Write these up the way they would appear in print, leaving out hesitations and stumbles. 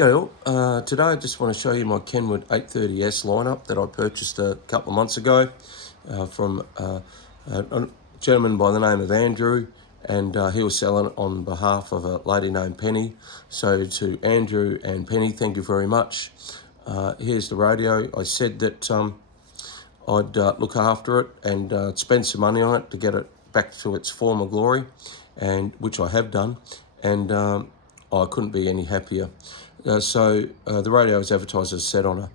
G'day all. Today I just want to show you my Kenwood 830S lineup that I purchased a couple of months ago from a gentleman by the name of Andrew, and he was selling it on behalf of a lady named Penny. So to Andrew and Penny, thank you very much. Here's the radio. I said that I'd look after it and spend some money on it to get it back to its former glory, and which I have done, and I couldn't be any happier. So the radio is advertised as set on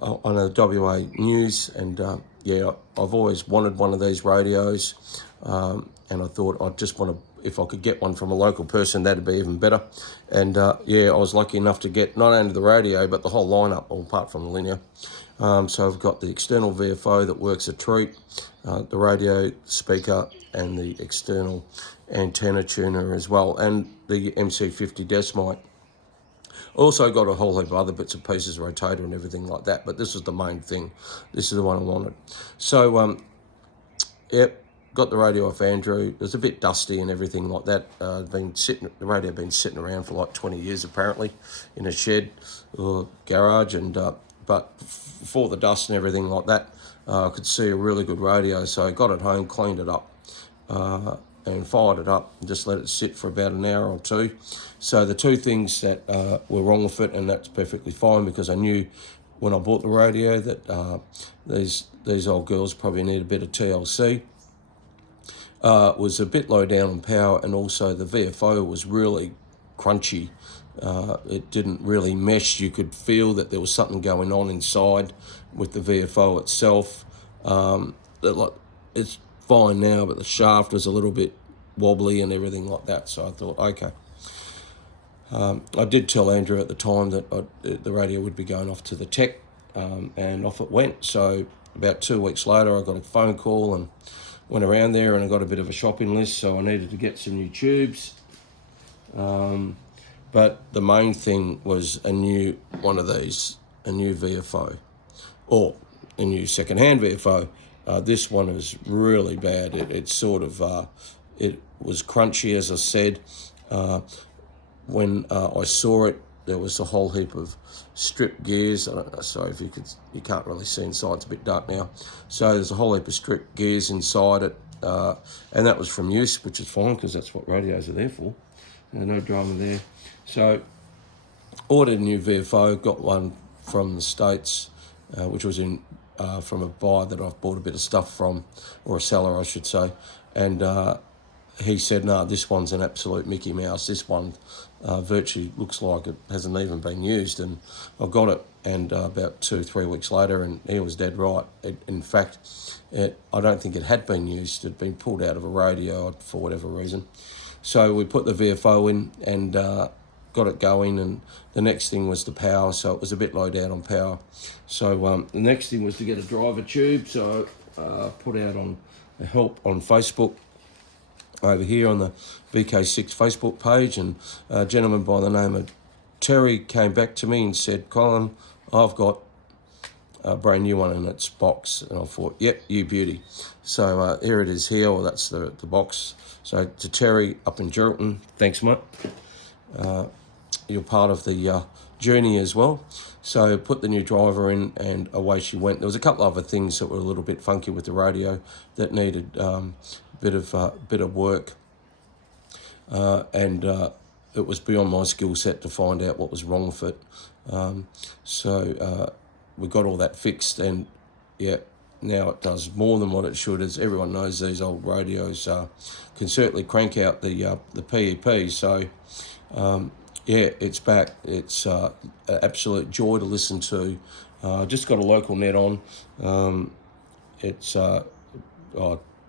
a WA news, and yeah, I've always wanted one of these radios, and I thought I'd just want to, if I could get one from a local person, that'd be even better. And yeah, I was lucky enough to get not only the radio but the whole lineup, all apart from the linear. So I've got the external VFO that works a treat, the radio speaker, and the external antenna tuner as well, and the MC50 desk mic. Also got a whole heap of other bits and pieces, rotator and everything like that, but this was the main thing. This is the one I wanted. So, yep, got the radio off Andrew. It was a bit dusty and everything like that. The radio had been sitting around for like 20 years apparently in a shed or garage, and but for the dust and everything like that, I could see a really good radio. So I got it home, cleaned it up, and fired it up and just let it sit for about an hour or two. So the two things that were wrong with it, and that's perfectly fine, because I knew when I bought the radio that these old girls probably need a bit of TLC. Was a bit low down on power, and also the VFO was really crunchy. It didn't really mesh. You could feel that there was something going on inside with the VFO itself. It's fine now, but the shaft was a little bit wobbly and everything like that. So I thought, okay. I did tell Andrew at the time that the radio would be going off to the tech, and off it went. So about 2 weeks later, I got a phone call and went around there, and I got a bit of a shopping list. So I needed to get some new tubes. But the main thing was a new one of these, a new VFO, or a new second-hand VFO. This one is really bad. It sort of, it was crunchy, as I said. When I saw it, there was a whole heap of strip gears. I don't know, sorry if you can't really see inside, it's a bit dark now. So there's a whole heap of strip gears inside it, and that was from use, which is fine, because that's what radios are there for. No drama there. So ordered a new VFO, got one from the States, which was from a buyer that I've bought a bit of stuff from, or a seller I should say, and he said, no, this one's an absolute Mickey Mouse. This one virtually looks like it hasn't even been used. And I got it, and about 2-3 weeks later, and he was dead right. In fact, I don't think it had been used. It had been pulled out of a radio for whatever reason. So we put the VFO in and got it going, and the next thing was the power. So it was a bit low down on power. So the next thing was to get a driver tube. So put out on a help on Facebook over here on the VK6 Facebook page, and a gentleman by the name of Terry came back to me and said, Colin, I've got a brand new one in its box. And I thought, yep, you beauty. So here it is here. Well, that's the box. So to Terry up in Geraldton, thanks mate. You're part of the journey as well. So put the new driver in, and away she went. There was a couple of other things that were a little bit funky with the radio that needed bit of work, and it was beyond my skill set to find out what was wrong with it. So we got all that fixed, and yeah, now it does more than what it should. As everyone knows, these old radios can certainly crank out the PEP. So yeah, it's back. It's an absolute joy to listen to. Just got a local net on. It's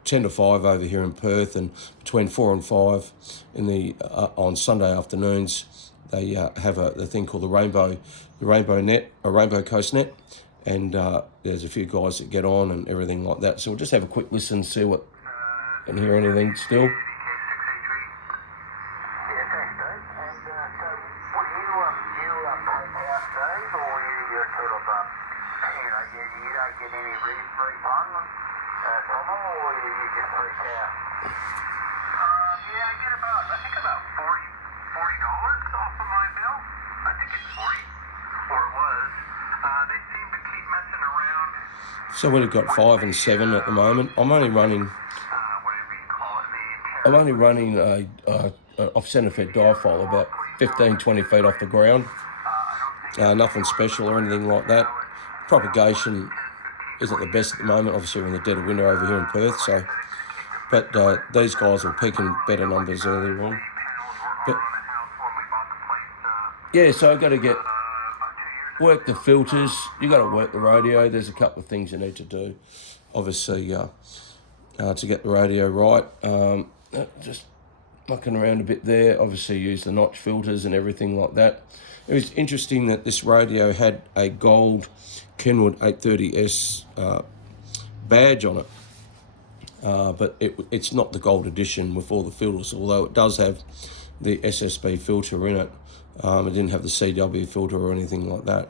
10 to 5 over here in Perth, and between 4 and 5 in the on Sunday afternoons, they have the thing called the Rainbow Net, a Rainbow Coast Net, and there's a few guys that get on and everything like that. So we'll just have a quick listen, see what, and hear anything still. Yeah, I get about $40 off of my bill. I think it's So we've got 5 and 7 at the moment. I'm only running a off centre fed diaphragm about 15, 20 feet off the ground. Nothing special or anything like that. Propagation isn't the best at the moment. Obviously, we're in the dead of winter over here in Perth. So, but these guys will peak in better numbers earlier on. But yeah, so I've got to work the filters. You got to work the radio. There's a couple of things you need to do, obviously, to get the radio right. Just mucking around a bit there. Obviously, use the notch filters and everything like that. It was interesting that this radio had a gold Kenwood 830S badge on it, but it's not the gold edition with all the filters, although it does have the SSB filter in it. It didn't have the CW filter or anything like that.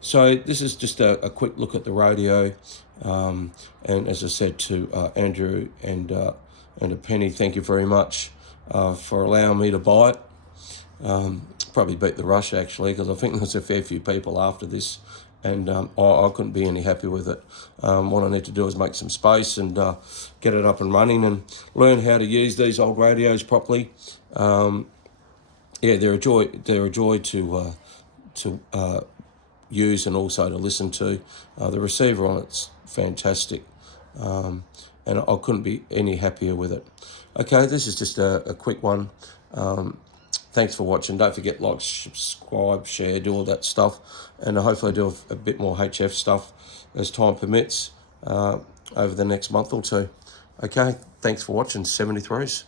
So this is just a quick look at the radio, and as I said to Andrew and a Penny, thank you very much for allowing me to buy it. Probably beat the rush actually, because I think there's a fair few people after this, and I couldn't be any happy with it. What I need to do is make some space and get it up and running and learn how to use these old radios properly. Yeah, they're a joy. They're a joy to use and also to listen to. The receiver on it's fantastic, and I couldn't be any happier with it. Okay, this is just a quick one. Thanks for watching. Don't forget, like, subscribe, share, do all that stuff, and hopefully do a bit more HF stuff as time permits over the next month or two. Okay, thanks for watching. 73s.